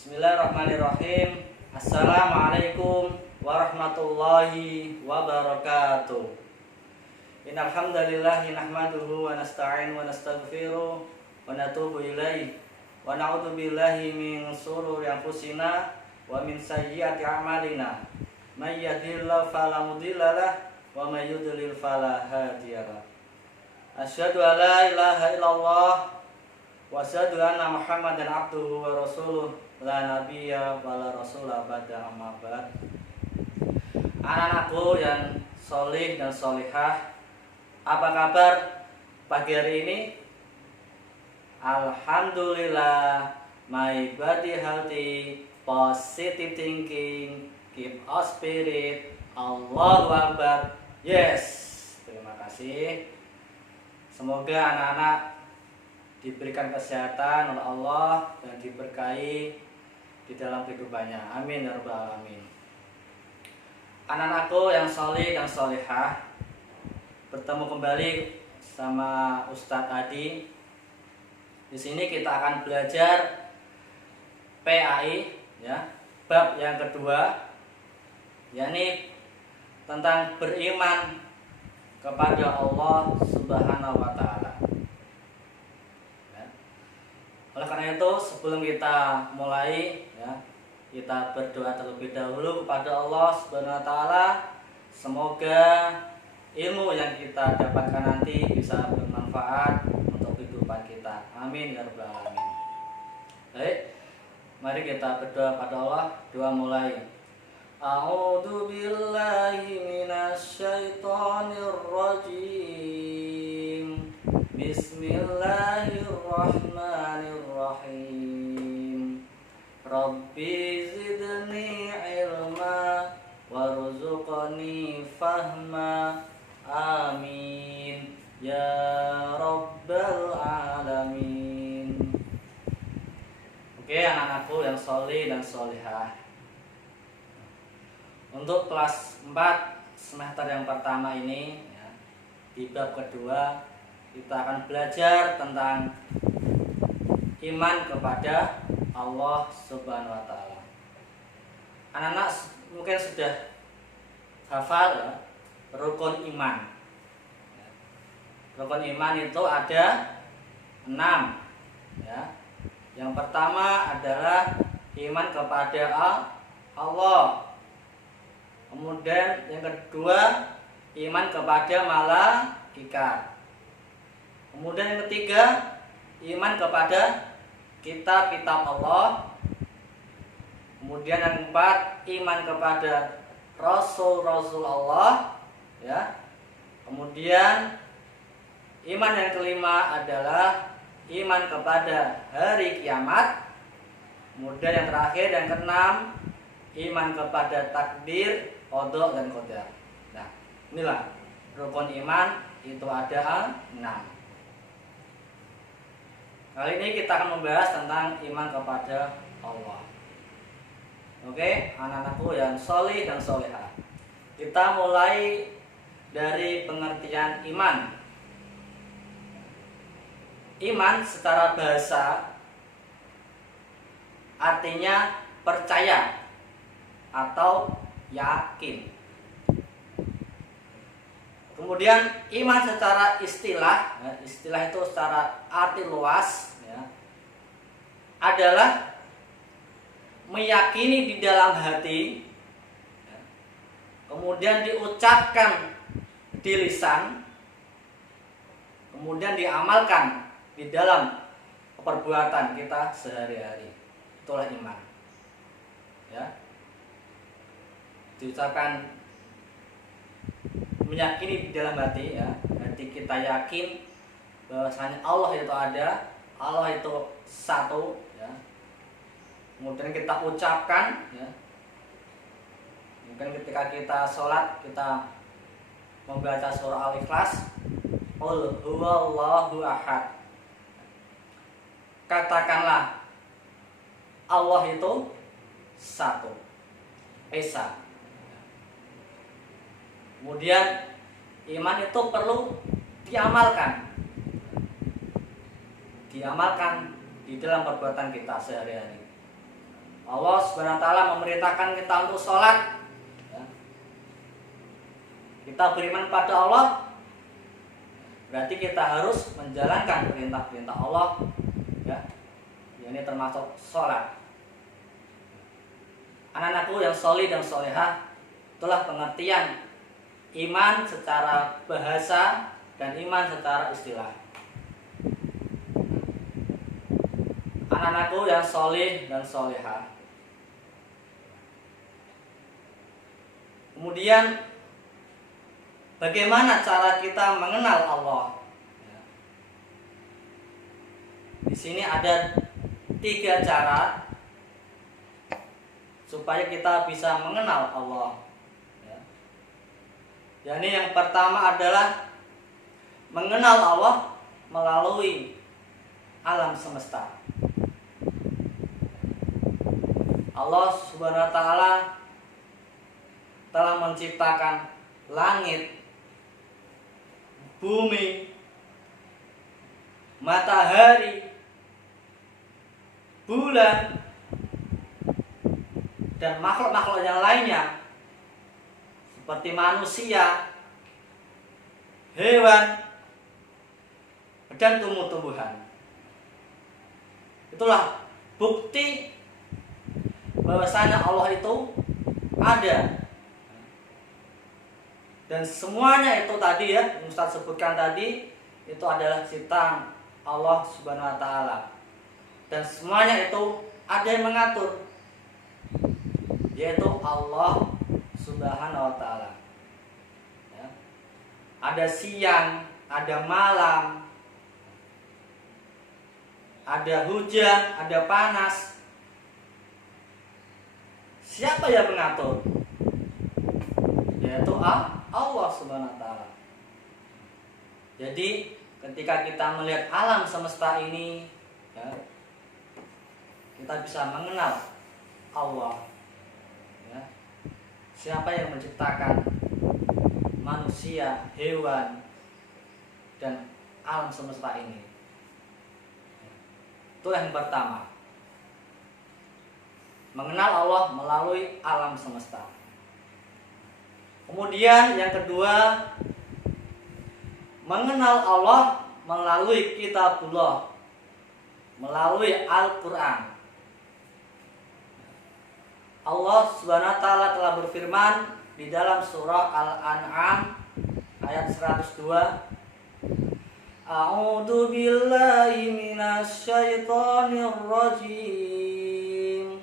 Bismillahirrahmanirrahim. Assalamualaikum warahmatullahi wabarakatuh. Innal hamdalillah nahmaduhu wa nasta'in wa nastaghfiruh wa natubu ilaih wa na'udzu billahi min shururi anfusina wa min sayyiati a'malina. May yahdihillahu fala mudhillalah wa may yudlil fala hadiyalah. Asyhadu an la ilaha illallah wa asyhadu anna Muhammadan abduhu wa rasuluh la nabiyya wa la rasula ba'da amma ba'd. Anak-anakku yang solih dan solihah, apa kabar pagi hari ini? Alhamdulillah, my body healthy, positive thinking, keep our spirit, Allahu Akbar. Yes, terima kasih. Semoga anak-anak diberikan kesehatan oleh Allah dan diberkahi di dalam kehidupannya. Amin ya rabbal alamin. Anak-anakku yang solih dan solihah, bertemu kembali sama Ustadz Adi. Di sini kita akan belajar PAI, ya, bab yang kedua, yakni tentang beriman kepada Allah Subhanahu wa Ta'ala. Oleh karena itu, sebelum kita mulai, ya, kita berdoa terlebih dahulu kepada Allah Subhanahu wa Ta'ala. Semoga ilmu yang kita dapatkan nanti bisa bermanfaat untuk kehidupan kita. Amin ya rabbal alamin. Baik, mari kita berdoa pada Allah. Doa mulai. A'udzu billahi minasyaitonir rajim. Bismillahirrahmanirrahim. Rabbi zidni ilma warzuqni fahma. Amin ya rabbal alamin. Oke, anak-anakku yang solih dan solihah, untuk kelas 4 semester yang pertama ini, ya, di bab kedua kita akan belajar tentang iman kepada Allah Subhanahu wa Ta'ala. Anak-anak mungkin sudah hafal, ya, rukun iman. Rukun iman itu ada 6, ya. Yang pertama adalah iman kepada Allah. Kemudian yang kedua, iman kepada malaikat. Kemudian yang ketiga, iman kepada kitab-kitab Allah. Kemudian yang keempat, iman kepada rasul-rasul Allah, ya. Kemudian iman yang kelima adalah iman kepada hari kiamat. Kemudian yang terakhir, yang keenam, iman kepada takdir, qada dan qadar. Nah, inilah rukun iman, itu ada 6. Kali ini kita akan membahas tentang iman kepada Allah. Oke, anak-anakku yang solih dan solehah, kita mulai dari pengertian iman. Iman secara bahasa artinya percaya atau yakin. Kemudian iman secara istilah, ya, istilah itu secara arti luas, ya, adalah meyakini di dalam hati, ya, kemudian diucapkan di lisan, kemudian diamalkan di dalam perbuatan kita sehari-hari. Itulah iman, ya. Diucapkan, meyakini di dalam hati, ya. Hati kita yakin bahwasanya Allah itu ada, Allah itu satu, ya. Kemudian kita ucapkan, ya. Mungkin ketika kita sholat, kita membaca surah Al-Ikhlas, Qul huwallahu ahad. Katakanlah Allah itu satu, esa. Kemudian iman itu perlu diamalkan di dalam perbuatan kita sehari-hari. Allah Subhanahu wa taala memerintahkan kita untuk sholat. Ya. Kita beriman pada Allah, berarti kita harus menjalankan perintah-perintah Allah. Ya. Ini termasuk sholat. Anak-anakku yang sholih dan sholehah, itulah pengertian iman secara bahasa dan iman secara istilah. Anak-anakku yang sholih dan sholehah. Kemudian bagaimana cara kita mengenal Allah? Di sini ada 3 cara supaya kita bisa mengenal Allah. Jadi yang pertama adalah mengenal Allah melalui alam semesta. Allah Subhanahu wa taala telah menciptakan langit, bumi, matahari, bulan, dan makhluk-makhluk yang lainnya seperti manusia, hewan, dan tumbuh-tumbuhan. Itulah bukti bahwasanya Allah itu ada. Dan semuanya itu tadi ya, Ustaz sebutkan tadi, itu adalah ciptaan Allah Subhanahu wa taala. Dan semuanya itu ada yang mengatur, yaitu Allah Subhanahu wa taala. Ya. Ada siang, ada malam, ada hujan, ada panas. Siapa yang mengatur? Yaitu Allah Subhanahu wa taala. Jadi ketika kita melihat alam semesta ini, ya, kita bisa mengenal Allah. Ya. Siapa yang menciptakan manusia, hewan, dan alam semesta ini? Itu yang pertama. Mengenal Allah melalui alam semesta. Kemudian yang kedua, mengenal Allah melalui kitabullah, melalui Al-Quran. Allah Subhanahu wa taala telah berfirman di dalam surah Al-An'am ayat 102, A'udzu billahi minasy syaithanir rajim.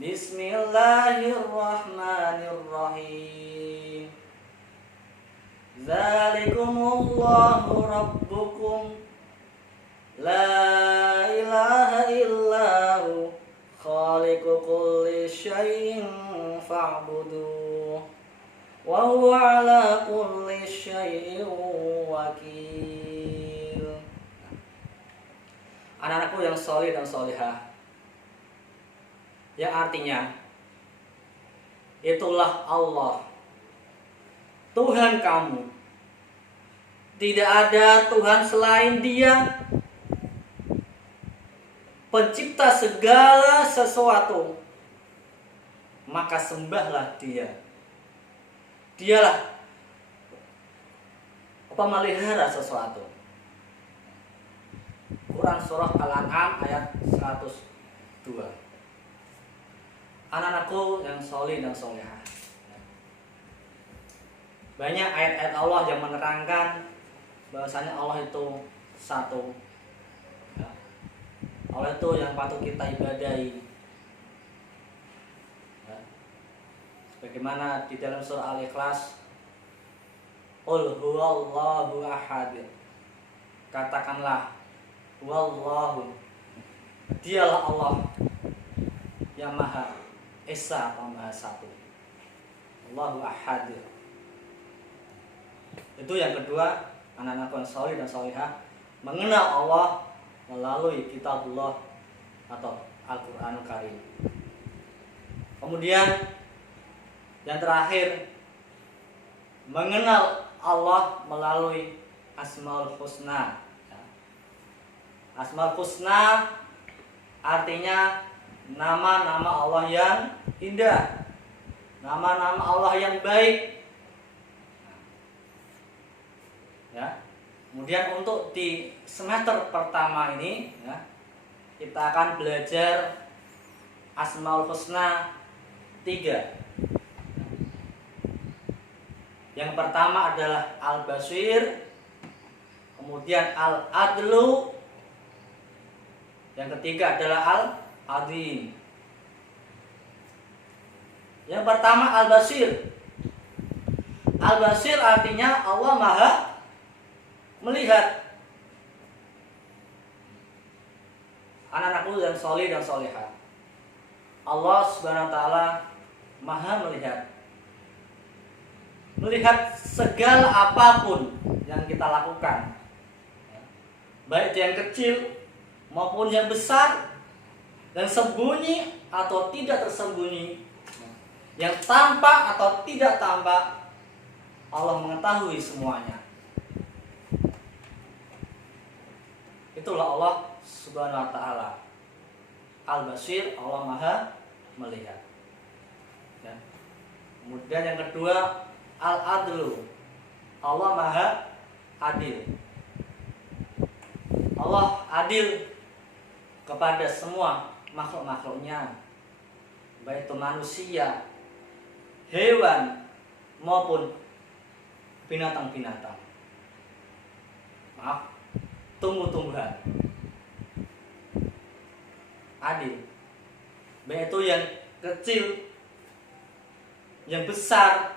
Bismillahirrahmanirrahim. Zalikumullahu rabbukum la ilaha illahu khaliqu kulli syai'in fa'buduh wa huwa ala kulli syai'in wakil. Anak-anakku yang sholih dan sholihah, yang artinya itulah Allah, Tuhan kamu. Tidak ada Tuhan selain Dia, pencipta segala sesuatu. Maka sembahlah Dia. Dialah pemelihara sesuatu. Quran surah Al-An'am ayat 102. Anak-anakku yang sholih dan sholihah, banyak ayat-ayat Allah yang menerangkan bahwasanya Allah itu satu. Allah itu yang patut kita ibadahi. Sebagaimana di dalam surah Al-Ikhlas, Qul huwallahu ahad. Katakanlah, huwallahu, Dialah Allah yang Maha Esa atau Maha Satu. Allahu ahad. Itu yang kedua, anak-anak yang sholih dan sholihah, mengenal Allah melalui kitabullah atau Al-Quranul Karim. Kemudian yang terakhir, mengenal Allah melalui Asmaul Husna. Asmaul Husna artinya nama-nama Allah yang indah, nama-nama Allah yang baik. Ya. Kemudian untuk di semester pertama ini ya, kita akan belajar Asmaul Husna 3. Yang pertama adalah Al-Basir, kemudian Al-Adlu, yang ketiga adalah Al-Azim. Yang pertama Al-Basir. Al-Basir artinya Allah Maha melihat. Anak-anakku yang soleh dan solehah, Allah Subhanahu wa Ta'ala Maha melihat. Melihat segala apapun yang kita lakukan, baik yang kecil maupun yang besar, dan sembunyi atau tidak tersembunyi, yang tampak atau tidak tampak, Allah mengetahui semuanya. Itulah Allah Subhanahu wa Ta'ala Al-Basir, Allah Maha melihat. Ya. Kemudian yang kedua Al-Adlu, Allah Maha adil. Allah adil kepada semua makhluk-makhluknya, baik itu manusia, hewan, maupun binatang-binatang. Maaf, tumbuh-tumbuhan. Adil. Baik itu yang kecil, yang besar,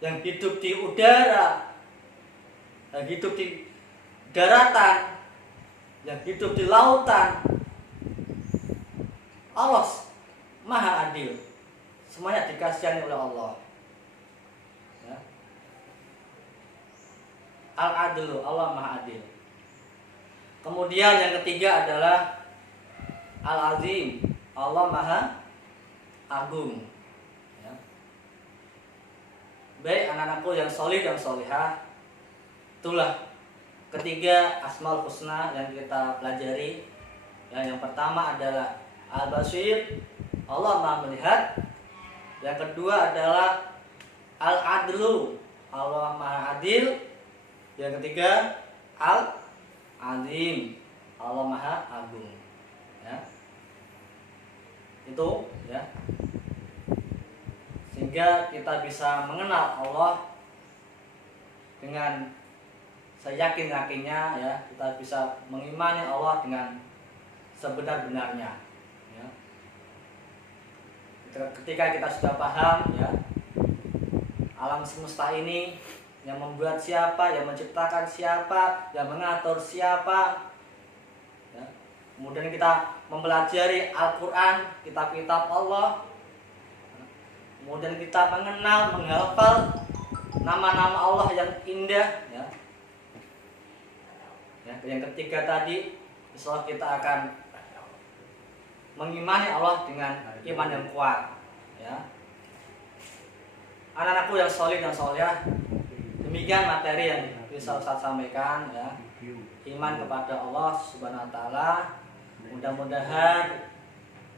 yang hidup di udara, yang hidup di daratan, yang hidup di lautan. Allah Maha adil. Semuanya dikasihani oleh Allah. Ya. Al-Adlu, Allah Maha adil. Kemudian yang ketiga adalah Al-Azim, Allah Maha agung. Ya. Baik anak-anakku yang soleh dan solehah, itulah ketiga Asmaul Husna yang kita pelajari. Yang pertama adalah Al-Basir, Allah Maha melihat. Yang kedua adalah Al-Adlu, Allah Maha adil. Yang ketiga Al-Azim, Allah Maha agung. Ya. Itu ya. Sehingga kita bisa mengenal Allah dengan seyakin-yakinnya ya, kita bisa mengimani Allah dengan sebenar-benarnya ya. Ketika kita sudah paham ya, alam semesta ini yang membuat siapa, yang menciptakan siapa, yang mengatur siapa ya. Kemudian kita mempelajari Al-Quran, kitab-kitab Allah. Kemudian kita mengenal, menghafal nama-nama Allah yang indah ya. Yang ketiga tadi, insya Allah kita akan mengimani Allah dengan iman yang kuat ya. Anak-anakku yang soleh dan solehah, demikian materi yang bisa Ustaz sampaikan ya. Iman kepada Allah Subhanahu wa Ta'ala. Mudah-mudahan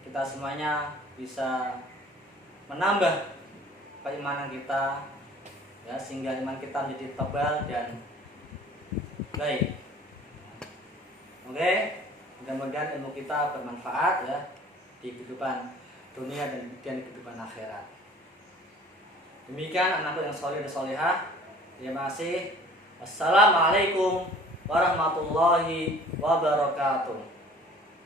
kita semuanya bisa menambah keimanan kita ya, sehingga iman kita menjadi tebal dan baik. Oke, mudah-mudahan ilmu kita bermanfaat ya di kehidupan dunia dan di kehidupan akhirat. Demikian anakku yang soleh dan solehah. Terima kasih. Assalamualaikum warahmatullahi wabarakatuh.